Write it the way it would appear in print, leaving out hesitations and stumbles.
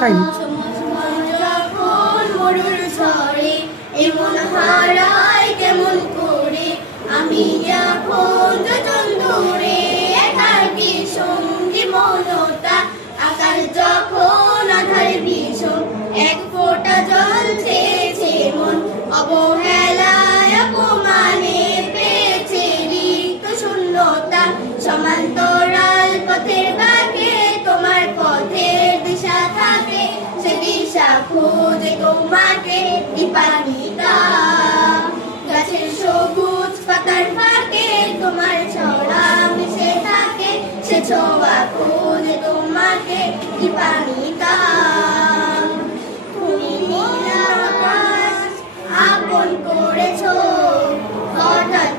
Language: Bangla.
খাইনি। যখন মরুর ঝড়ে এমন হারায় কেমন করে, আমি যখন যোজন দূরে একাকী সঙ্গী মনতা, আকাশ যখন আধার ভীষণ এক ফোঁটা জল চেয়েছে মন, অবহেলায় অপমানে পেয়েছে রিক্ত শূন্যতা, সমান্তরাল পথের বাঁকে তোমার পথের দিশা থাকে, সে দিশা খোঁজে তোমাকে দীপান্বিতা। গাছের সবুজ পাতার ফাঁকে তোমার ছড়া মিশে থাকে, সে ছোঁয়া খোঁজে তোমাকে দীপান্বিতা। তুমি নীল আকাশ আপন করেছো, হঠাৎ